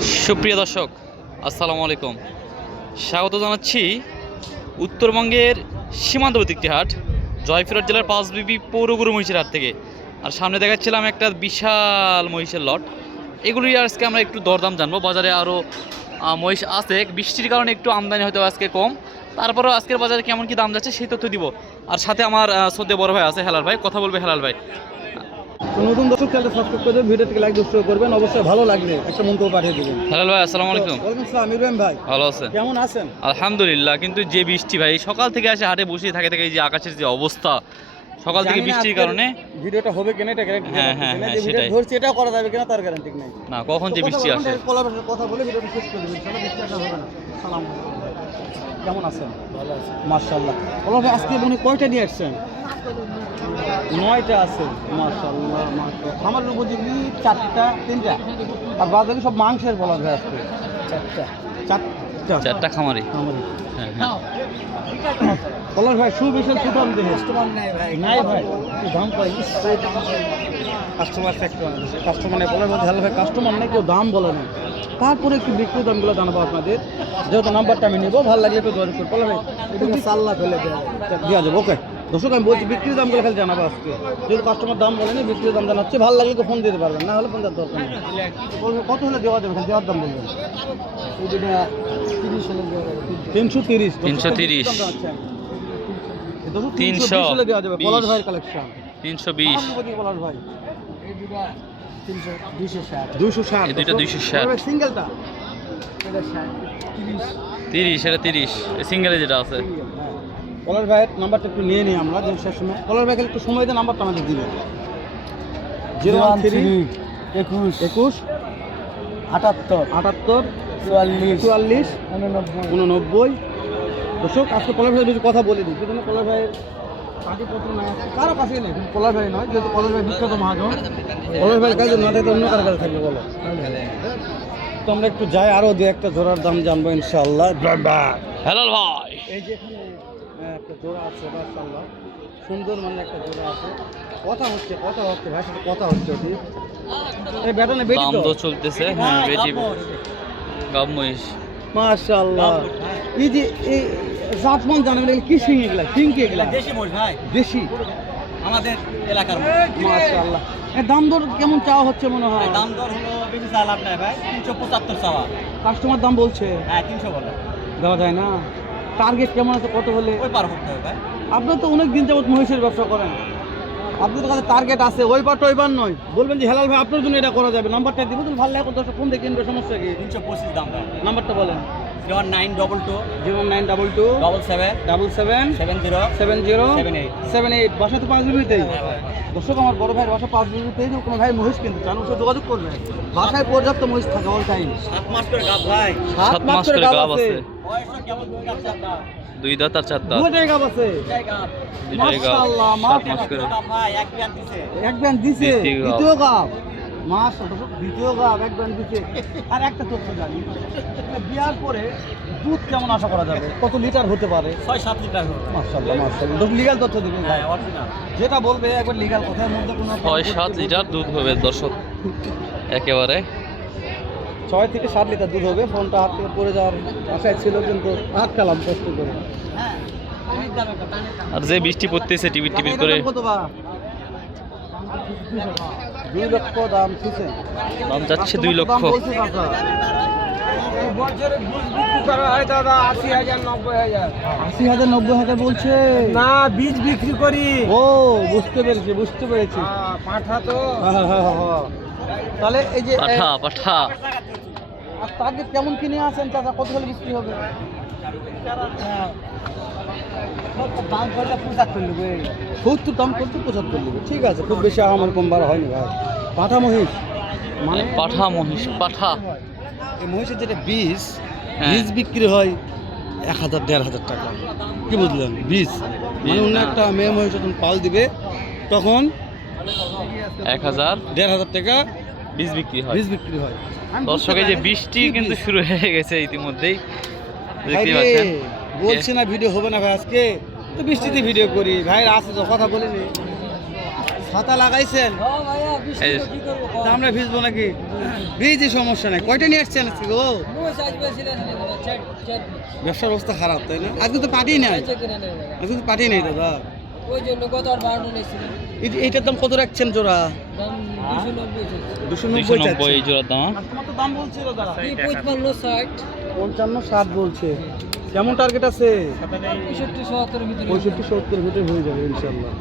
সুপ্রিয় দর্শক, আসসালামু আলাইকুম। স্বাগত জানাচ্ছি উত্তরবঙ্গের সীমান্তবর্তী একটি হাট জয়পুরহাট জেলার পাঁচবিবি পৌরগুরু মহিষের হাট থেকে। আর সামনে দেখাচ্ছিলাম একটা বিশাল মহিষের লট। এগুলি আজকে আমরা একটু দরদাম জানব। বাজারে আরও মহিষ আছে। বৃষ্টির কারণে একটু আমদানি হয়তো আজকে কম। তারপরেও আজকের বাজারে কেমন কি দাম যাচ্ছে সেই তথ্য দিব। আর সাথে আমার সদ্য বড় ভাই আছে, হেলাল ভাই। কথা বলবে হেলাল ভাই। তো নতুন দর্শক চ্যানেলটা সাবস্ক্রাইব করে ভিডিওটিকে লাইক দুষ্ট করবেন অবশ্যই ভালো লাগলে একটা মন্তব্য পাঠিয়ে দেবেন। হেলাল ভাই আসসালামু আলাইকুম। ওয়ালাইকুম আসসালাম ইব্রাহিম ভাই। ভালো আছেন? কেমন আছেন? আলহামদুলিল্লাহ কিন্তু যে বৃষ্টি ভাই সকাল থেকে আসে হাটে বসে থাকে থেকে এই যে আকাশের যে অবস্থা সকাল থেকে বৃষ্টির কারণে। ভিডিওটা হবে কিনা এটা গ্যারান্টি হ্যাঁ, হ্যাঁ, হ্যাঁ, সেটাই। ধরছি এটাও করা যাবে কিনা তার গ্যারান্টি নেই। না কখন যে বৃষ্টি আসে? কথা বলে ভিডিওটা শেষ করে দেবেন। চলো বৃষ্টি আসা হবে না। সালাম কেমন আছেন? আছি। ভাই আজকে মনে কয়টা নিয়ে আসছেন? নয়টা আছে মাশাআল্লাহ মাশাআল্লাহ। আমার কি চারটা তিনটা। আর বাদবাকি সব মাংসের বলা যায় আজকে। চারটা। চারটা। চারটা খামারি। আমারই হ্যাঁ ভাই শু বিশাল সুঠাম দেহে নাই ভাই। দাম পাই? কাস্টমার কাস্টমার নেই বলার মধ্যে ভাই কাস্টমার নেই কেউ দাম বলে না। তারপরে একটু বিক্রি দামগুলো জানাব আপনাদের। যেহেতু নাম্বারটা আমি নেব ভালো লাগলে একটু যোগাযোগ করব সাল্লা ফেলে দেওয়া যাবে। ওকে দর্শক আমি বলছি বিক্রির দামগুলো খালি জানাব আজকে। যেহেতু কাস্টমার দাম বলেনি বিক্রির দাম জানাচ্ছে। ভালো লাগলে তো ফোন দিতে পারবেন না হলে ফোন দেওয়ার দরকার নেই। বলবে কত হলে দেওয়া যাবে? দেওয়ার দাম বলবেন তিনশো। তিরিশ। 330 তিনশো 320 তিনশো দেওয়া যাবে পলাশ ভাইয়ের কালেকশন তিনশো বিশ। পলাশ ভাই। ষাট। এই দুইটা 260 সিঙ্গেলটা? তিরিশ। এটা তিরিশ। সিঙ্গেলে যেটা আছে। কলার ভাইয়ের নাম্বারটা একটু নিয়ে নিই আমরা যেন শেষ। সময় কলার ভাইকে একটু সময় দিয়ে নাম্বারটা আমাদের দিবেন জিরো ওয়ান থ্রি একুশ। একুশ আটাত্তর। আটাত্তর চুয়াল্লিশ। চুয়াল্লিশ উননব্বই। উননব্বই। দর্শক আজকে কলার ভাইয়ের কিছু কথা বলে দিই। সেজন্য কলার ভাইয়ের। কারও কাছে নেই কলার ভাই নয় যেহেতু কলার ভাই বিখ্যাত মহাজন। কলার ভাইয়ের কাছে না থাকলে অন্য কারও কাছে থাকবে বলো। তো আমরা একটু যাই আরও দু একটা জোড়ার দাম জানব ইনশাআল্লাহ। হেলাল ভাই। এই যে এখানে একটা জোড়া আছে মাশাআল্লাহ। সুন্দর মানে একটা জোড়া আছে। কথা হচ্ছে কথা হচ্ছে ভাই সাথে কথা হচ্ছে ওটি। এই ব্যাটনে বেটি দাম তো তো? চলতেছে হ্যাঁ বেটি। গাব মহিষ মাশাআল্লাহ। এই যে এই জাতমান জানেন কি সিং এগুলা? সিং কি এগুলা? দেশি মোষ ভাই। দেশি? আমাদের এলাকার। মাশাআল্লাহ। দাম দর কেমন চাওয়া হচ্ছে মনে হয়? দাম দর হলো বেশি চাল আপনার ভাই তিনশো পঁচাত্তর চাওয়া। কাস্টমার দাম বলছে। হ্যাঁ তিনশো বলে। দেওয়া যায় না। টার্গেট কেমন আছে কত হলে? ওই পার করতে হবে ভাই। আপনি তো অনেক দিন যাবত মহিষের ব্যবসা করেন। আপনাদের কাছে টার্গেট আছে ওই পার ওই বার নয়। বলবেন যে হেলাল ভাই আপনার জন্য এটা করা যাবে। নাম্বারটা দিব তো ভালো লাগে। দর্শক ফোন দিয়ে কিনবে সমস্যা কি? তিনশো পঁচিশ দাম নাম্বারটা বলেন। Zero nine double two. Zero nine double two. Double seven. Double seven seven zero. Seven zero. Seven eight. Seven eight. বাসা তো পাঁচ দর্শক আমার বড় ভাইয়ের বাসা পাঁচ কোনো ভাই মহিষ কিনতে চান ওসব যোগাযোগ করবে বাসায় পর্যাপ্ত মহিষ থাকে অল টাইম সাত মাস করে গাব ভাই। সাত মাস করে গাব আছে। কেমন? দুই দাঁত আর চার দাঁত। দুটাই গাব আছে। দুইটাই গাব। মাশাআল্লাহ, সাত মাস করে। গাব ভাই এক বিয়ান দিছে। এক ব্যান দিছে? দ্বিতীয় গাব। দ্বিতীয় দ্বিতীয় গাব এক ব্যান দিছে। আর একটা তথ্য জানি বিয়ার পরে দুধ কেমন আশা করা যাবে? কত লিটার হতে পারে? ছয় সাত লিটার মাশাআল্লাহ লিগাল তথ্য দিবেন হ্যাঁ অরিজিনাল যেটা বলবে একবার লিগাল কথার মধ্যে কোনো ছয় সাত লিটার দুধ হবে দর্শক। একেবারে। ছয় থেকে সাত লিটার দুধ হবে। ফোনটা হাত থেকে পড়ে যাওয়ার আশায় ছিল কিন্তু হাত কালাম কষ্ট করে। হ্যাঁ আর যে বৃষ্টি পড়তেছে টিভি টিভি করে। দুই লক্ষ দাম ঠিক দাম যাচ্ছে দুই লক্ষ। আশি হাজার নব্বই হাজার বলছে। না বীজ বিক্রি করি। ও বুঝতে পেরেছি বুঝতে পেরেছি। পাঠা তো। হ্যাঁ, হ্যাঁ, হ্যাঁ, হ্যাঁ। তাহলে এই যে পাঠা পাঠা। টার্গেট কেমন কিনে আছেন চাচা? কত হলে বিক্রি হবে? দাম করলে পঁচাত্তর নেবে। সত্তর দাম করতে পঁচাত্তর নেবে। ঠিক আছে খুব বেশি আমার কম বার হয়নি ভাই। পাঠা মহিষ। মানে পাঠা মহিষ পাঠা। এই মহিষের যেটা বীজ হ্যাঁ। বীজ বিক্রি হয় এক হাজার দেড় হাজার টাকা। কি বুঝলেন? বীজ। মানে অন্য হ্যাঁ। একটা মেয়ে মহিষ যখন পাল দিবে তখন এক হাজার। দেড় হাজার টাকা বীজ বিক্রি হয়। বীজ বিক্রি হয়। দর্শকের যে বৃষ্টি কিন্তু শুরু হয়ে গেছে ইতিমধ্যেই। দেখতে পাচ্ছেন। বলছি না ভিডিও হবে না ভাই আজকে। তো বৃষ্টিতে ভিডিও করি। ভাই আসে তো কথা বলিনি ছাতা লাগাইছেন? আমরা ভিজবো নাকি? ভিজি সমস্যা নাই। কয়টা নিয়ে আসছেন আজকে গো? ব্যবসার অবস্থা খারাপ তাই না? আজকে তো পার্টি নাই। আজকে তো পার্টি নেই দাদা। ওই জন্য গত আর বারো এইটার দাম কত রাখছেন জোড়া? দাম দুশো নব্বই এই জোড়ার দাম? কাস্টমার তো দাম বলছিল দাদা কি ষাট। পঞ্চান্ন ষাট বলছে। কেমন টার্গেট আছে? পঁয়ষট্টি সত্তর ভিতরে। পঁয়ষট্টি সত্তর ভিতরে হয়ে যাবে ইনশাল্লাহ।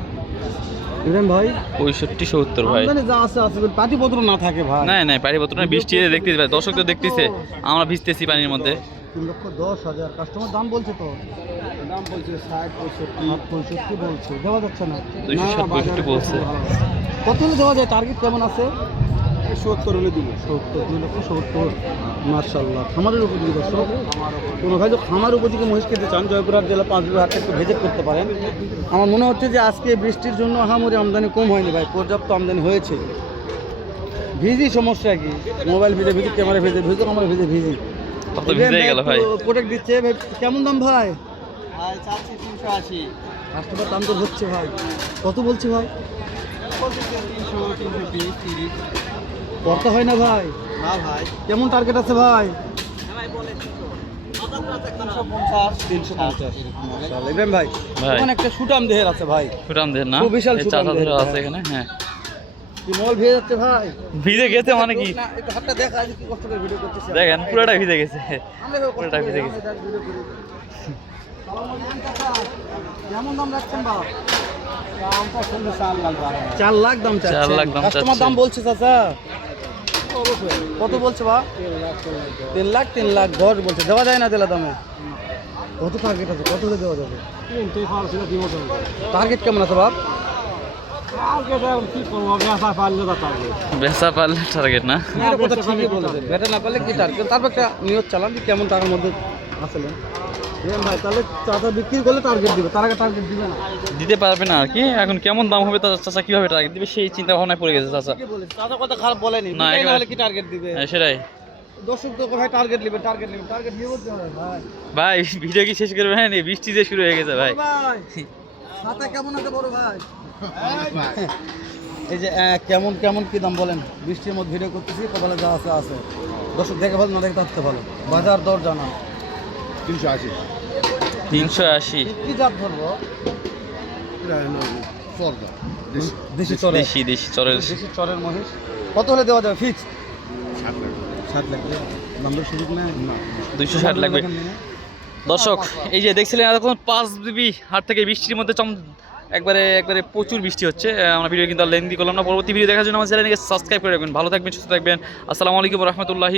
ইব্রাহিম ভাই? পঁয়ষট্টি সত্তর ভাই। যা আছে না থাকে ভাই। না না পানি পত্র না বৃষ্টি দেখতেছি ভাই দর্শক তো দেখতেছে আমরা ভিজতেছি পানির মধ্যে। তিন লক্ষ দশ হাজার কাস্টমার দাম বলছে তো? দাম বলছে ষাট পঁয়ষট্টি। পঁয়ষট্টি বলছে দেওয়া যাচ্ছে না। দুইশো ষাট পঁয়ষট্টি বলছে। কত হলে দেওয়া যায়? টার্গেট কেমন আছে? সত্তর হলে দিব। সত্তর দুই লক্ষ সত্তর। মার্শাল্লাহ খামারের উপযোগী দর্শক। কোনো ভাই যদি খামার উপযোগী মহিষ খেতে চান জয়পুরহাট জেলা পাঁচ বিভাগ হাটে একটু ভিজিট করতে পারেন। আমার মনে হচ্ছে যে আজকে বৃষ্টির জন্য আহামরি আমদানি কম হয়নি ভাই পর্যাপ্ত আমদানি হয়েছে। ভিজি সমস্যা কি? মোবাইল ভিজে ভিজি ক্যামেরা ভিজে ভিজে আমার ভিজে ভিজি। সব ভিজে ভাই। প্রোডাক্ট দিচ্ছে ভাই কেমন দাম ভাই? ভাই তিনশো আশি। কাস্টমার দাম তো হচ্ছে ভাই। কত বলছে ভাই? তিনশো তিনশো বিশ তিরিশ কর্তা হয় না ভাই? না ভাই। কেমন টার্গেট আছে ভাই? ভাই ভাই। একটা সুটাম দেহের আছে ভাই। সুরাম দেন না? বিশাল আছে হ্যাঁ। এখানে? হ্যাঁ। মল ভেজে যাচ্ছে ভাই? ভিজে গেছে মানে কি? হাতটা দেখা আজ কি কষ্ট করে ভিডিও করতেছি। দেখেন পুরোটা ভিজে গেছে। পুরোটা ভিজে গেছে। কেমন দাম রাখছেন চার লাখ দাম চার লাখ দাম কাস্টমার দাম বলছে চাচা। কত বলছে বা তিন লাখ তিন লাখ দশ বলছে। দেওয়া যায় না তেলা দামে? কত টার্গেট আছে? কত দেওয়া যাবে? টার্গেট কেমন আছে বাপ বেসা পারলে টার্গেট না? এটা কথা ঠিকই বলেছেন ব্যাটে না পারলে কি টার্গেট তারপর একটা নিয়োগ চালান কেমন টাকার মধ্যে আসলেন ভাই তাহলে চাচা বিক্রি করলে টার্গেট দিবে তার আগে টার্গেট দিবে না। দিতে পারবে না আর কি এখন কেমন দাম হবে তার চাচা কীভাবে টার্গেট দিবে সেই চিন্তা ভাবনায় পড়ে গেছে চাচা। চাচা কথা খারাপ বলেনি না, কি টার্গেট দিবে? হ্যাঁ, সেটাই। দর্শক তো ভাই টার্গেট নেবে টার্গেট নেবে টার্গেট নিয়ে বলতে হবে ভাই। ভাই ভিডিও কি শেষ করবে? হ্যাঁ বৃষ্টি যে শুরু হয়ে গেছে ভাই। ছাতা কেমন আছে বড় ভাই? এই যে কেমন কেমন কি দাম বলেন? বৃষ্টির মধ্যে ভিডিও করতেছি কপালে যা আছে আছে। দর্শক দেখে ভালো না দেখে থাকতে ভালো বাজার দর জানা তিনশো আশি। তিনশো আশি। কি জাত ধরবো? দেশি। চরে দেশি দেশি চরের। দেশি চরের মহিষ। কত হলে দেওয়া যাবে ফিক্স ষাট লাখ। দাম সুযোগ নেই? দুইশো ষাট লাগবে। দর্শক এই যে দেখছিলেন এতক্ষণ পাঁচ দিবি হাট থেকে বৃষ্টির মধ্যে চম একবারে একবারে প্রচুর বৃষ্টি হচ্ছে। আমরা ভিডিও কিন্তু লেন্দি করলাম না। পরবর্তী ভিডিও দেখার জন্য আমার চ্যানেলকে সাবস্ক্রাইব করে রাখবেন। ভালো থাকবেন সুস্থ থাকবেন। আসসালামু আলাইকুম রহমতুল্লাহি